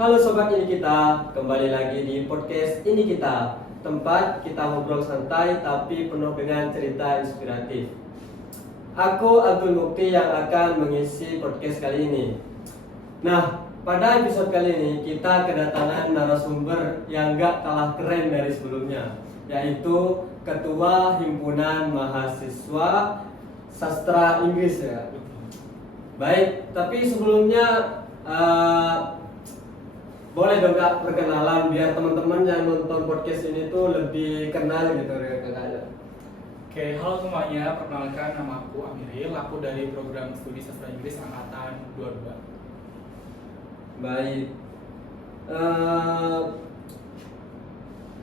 Halo Sobat Ini Kita, kembali lagi di podcast Ini Kita, tempat kita ngobrol santai tapi penuh dengan cerita inspiratif. Aku Abdul Mukti yang akan mengisi podcast kali ini. Nah, pada episode kali ini kita kedatangan narasumber yang gak kalah keren dari sebelumnya, yaitu Ketua Himpunan Mahasiswa Sastra Inggris ya. Baik, tapi sebelumnya boleh dong Kak perkenalan biar teman-teman yang nonton podcast ini tuh lebih kenal gitu dengan Kakaknya. Oke, halo semuanya, perkenalkan nama aku Amiril, aku dari program studi sastra Inggris angkatan 22. Baik,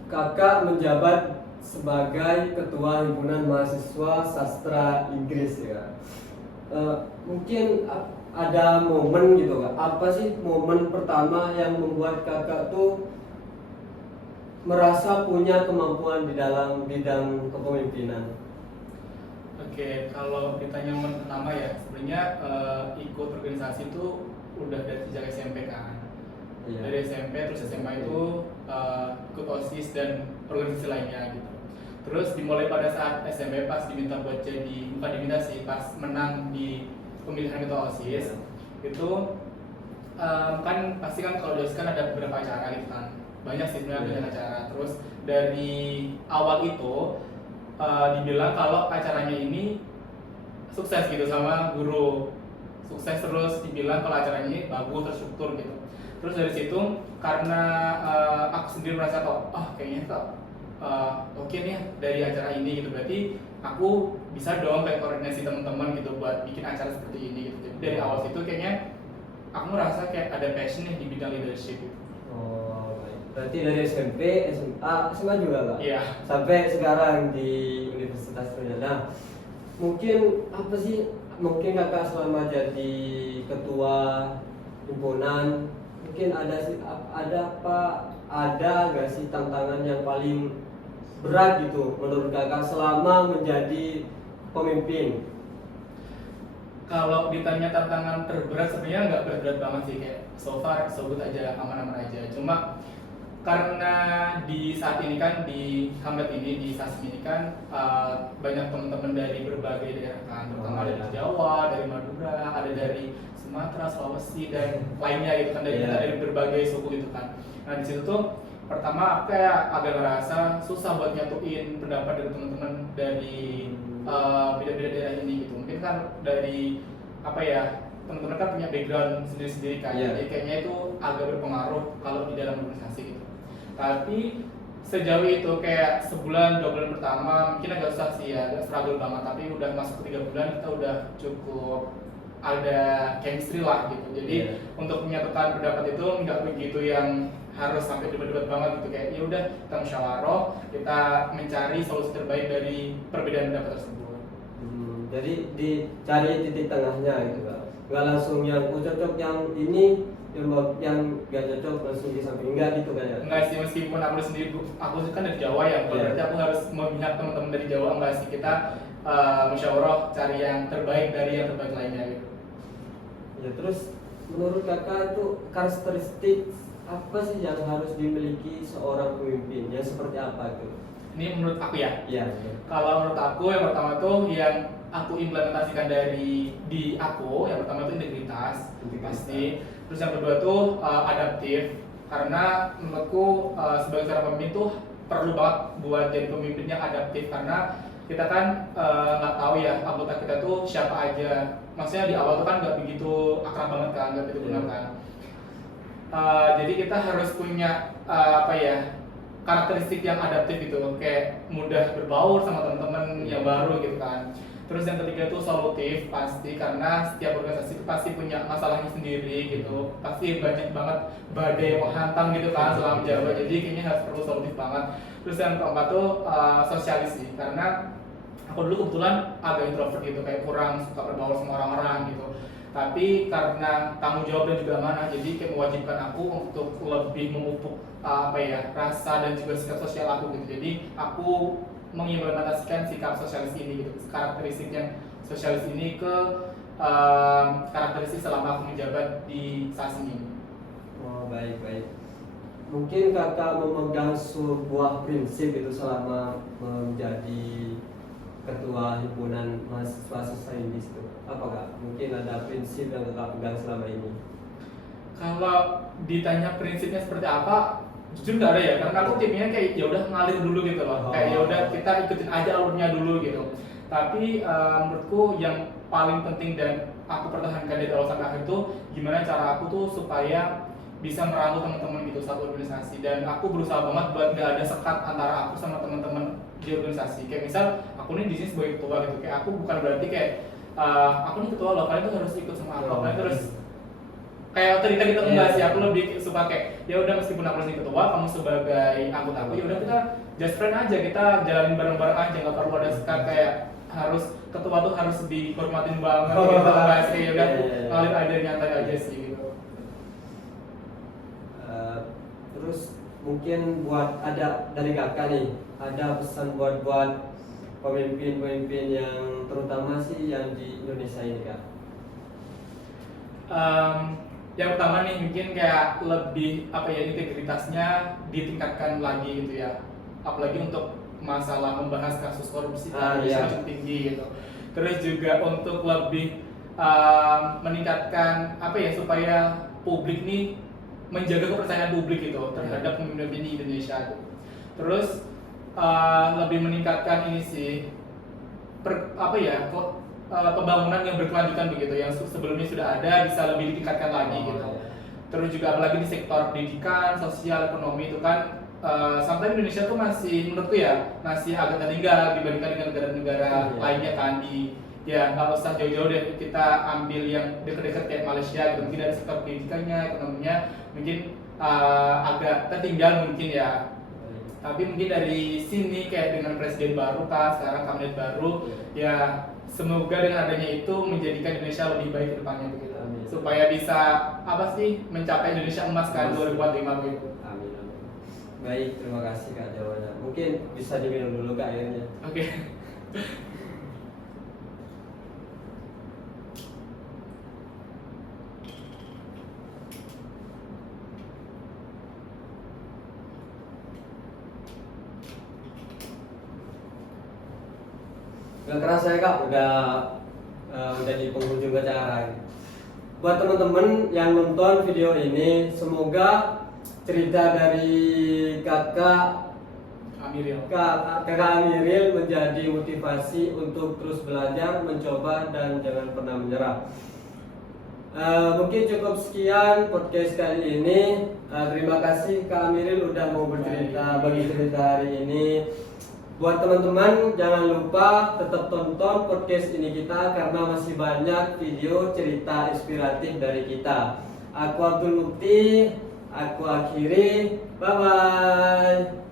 Kakak menjabat sebagai Ketua Himpunan Mahasiswa Sastra Inggris ya. Mungkin ada momen gitu Kak, apa sih momen pertama yang membuat Kakak tuh merasa punya kemampuan di dalam bidang kepemimpinan? Oke, kalau ditanya momen pertama ya, sebenarnya ikut organisasi itu udah dari sejak SMP kan. Iya. Dari SMP terus SMA itu ikut OSIS dan organisasi lainnya gitu. Terus dimulai pada saat SMP pas diminta buat jadi, bukan diminta sih, pas menang di pemilihan ketua OSIS itu kan pasti kan kalau di OSIS kan ada beberapa acara gitu kan, banyak sih sebenarnya banyak acara. Terus dari awal itu dibilang kalau acaranya ini sukses gitu sama guru, sukses, terus dibilang kalau acaranya ini bagus terstruktur gitu. Terus dari situ karena aku sendiri merasa kok kayaknya kok oke nih dari acara ini gitu, berarti aku bisa dong kayak koordinasi teman-teman gitu buat bikin acara seperti ini gitu. Jadi dari awal situ kayaknya aku merasa kayak ada passion nih di bidang leadership gitu. Oh, baik. Berarti dari SMP, SMA, SMA juga Kak? Iya. Sampai sekarang di Universitas Trisakti. Nah, mungkin apa sih, mungkin Kakak selama jadi ketua himpunan, mungkin ada gak sih tantangan yang paling berat gitu menurut Kakak selama menjadi pemimpin? Kalau ditanya tantangan terberat sebenarnya nggak berat-berat banget sih, kayak so far so good aja, aman-aman aja. Cuma karena di saat ini kan di Hamlet ini, di Sasim ini kan banyak teman-teman dari berbagai daerah kan, terutama dari Jawa, dari Madura, ada dari Sumatera, Sulawesi dan lainnya gitu kan, dari kita dari berbagai suku gitu kan. Nah di situ tuh pertama aku kayak agak ngerasa susah buat nyatuin pendapat dari teman-teman dari beda-beda daerah ini gitu. Mungkin kan dari apa ya, teman-teman kan punya background sendiri-sendiri kan, jadi kayaknya itu agak berpengaruh kalau di dalam organisasi gitu. Tapi sejauh itu kayak sebulan 2 bulan pertama mungkin agak susah sih ya, agak struggle banget, tapi udah masuk ke 3 bulan kita udah cukup ada chemistry lah gitu. Jadi untuk menyatukan pendapat itu nggak begitu yang harus sampai debat-debat banget gitu, kayak ya udah kita musyawarah, kita mencari solusi terbaik dari perbedaan pendapat tersebut. Jadi dicari titik tengahnya gitu Kak, nggak langsung yang cocok yang ini, yang gak cocok langsung disampingkan gitu kan ya? Enggak sih, meskipun aku sendiri, aku kan dari Jawa ya, berarti aku harus memihak teman-teman dari Jawa. Enggak sih, kita musyawarah cari yang terbaik dari yang terbaik lainnya gitu. Ya, terus menurut Kakak itu karakteristik apa sih yang harus dimiliki seorang pemimpin? Yang seperti apa itu? Ini menurut aku ya. Iya. Kalau menurut aku yang pertama tuh yang aku implementasikan dari di aku, yang pertama itu integritas. Pasti. Terus yang kedua tuh adaptif, karena menurutku sebagai seorang pemimpin tuh perlu banget buat jadi pemimpin yang adaptif, karena kita kan nggak tahu ya anggota kita tuh siapa aja. Maksudnya di awal tuh kan nggak begitu akrab banget kan, nggak begitu kenal kan. Jadi kita harus punya karakteristik yang adaptif gitu, kayak mudah berbaur sama teman-teman yang baru gitu kan. Terus yang ketiga itu solutif, pasti, karena setiap organisasi itu pasti punya masalahnya sendiri gitu, pasti banyak banget badai yang menghantam gitu kan selama menjabat, jadi kayaknya harus perlu solutif banget. Terus yang keempat tuh sosialis sih, karena aku dulu kebetulan agak introvert gitu, kayak kurang suka berbaur sama orang-orang gitu. Tapi karena tanggung jawab dan juga amanah, jadi kayak mewajibkan aku untuk lebih memupuk rasa dan juga sikap sosial aku gitu. Jadi aku mengimplementasikan sikap sosialis ini gitu, karakteristik yang sosialis ini ke karakteristik selama aku menjabat di Sasim ini. Oh, baik, baik. Mungkin kakak memegang sebuah prinsip itu selama menjadi ketua himpunan mahasiswa sains itu. Apa kak? Mungkin ada prinsip yang kakak pegang selama ini. Kalau ditanya prinsipnya seperti apa, jujur nggak ada ya, karena aku tipenya kayak ya udah ngalir dulu gitu loh, kayak ya udah kita ikutin aja alurnya dulu gitu. Tapi menurutku yang paling penting dan aku pertahankan dari awal sampai akhir itu gimana cara aku tuh supaya bisa merangkul teman-teman gitu satu organisasi, dan aku berusaha banget buat nggak ada sekat antara aku sama teman-teman di organisasi. Kayak misal aku nih di sini sebagai ketua gitu, kayak aku bukan berarti kayak aku nih ketua loh, kalian tuh harus ikut sama aku, kalian tuh harus kayak otorita gitu, enggak sih. Aku lebih suka kayak ya udah meskipun aku sih ketua, kamu sebagai anggota aku, ya udah kita just friend aja, kita jalanin bareng-bareng aja, nggak perlu ada sekat kayak harus ketua tuh harus dihormatin banget gitu, enggak sih. Ya udah ngalir aja, nyantai aja sih gitu. Terus mungkin buat ada dari kakak nih, ada pesan buat pemimpin-pemimpin yang terutama sih yang di Indonesia ini kak. Yang pertama nih mungkin kayak lebih apa ya, integritasnya ditingkatkan lagi gitu ya, apalagi untuk masalah membahas kasus korupsi yang tinggi gitu. Terus juga untuk lebih meningkatkan apa ya, supaya publik nih menjaga kepercayaan publik gitu terhadap pemimpin di Indonesia gitu. Terus lebih meningkatkan ini sih pembangunan yang berkelanjutan begitu, yang sebelumnya sudah ada bisa lebih ditingkatkan lagi gitu. Terus juga apalagi di sektor pendidikan, sosial, ekonomi itu kan sampai Indonesia tuh masih menurutku ya masih agak tertinggal dibandingkan dengan negara-negara lainnya kan. Ya nggak usah jauh-jauh deh, kita ambil yang dekat-dekat kayak Malaysia gitu, mungkin dari sektor pendidikannya, ekonominya mungkin agak tertinggal mungkin ya. Tapi mungkin dari sini kayak dengan presiden baru kan, sekarang kabinet baru, ya semoga dengan adanya itu menjadikan Indonesia lebih baik ke depannya begitu. Supaya bisa apa sih mencapai Indonesia emas kan 2045 begitu. Amin, amin. Baik, terima kasih kak jawabannya. Mungkin bisa diminum dulu kak airnya. Oke. Gak kerasa ya kak, udah di penghujung acara. Buat teman-teman yang nonton video ini, semoga cerita dari kakak Amiril menjadi motivasi untuk terus belajar, mencoba, dan jangan pernah menyerah. Mungkin cukup sekian podcast kali ini. Terima kasih Kak Amiril udah mau bercerita, bagi cerita hari ini. Buat teman-teman jangan lupa tetap tonton podcast ini kita karena masih banyak video cerita inspiratif dari kita. Aku Abdul Mukti, aku akhiri. Bye bye.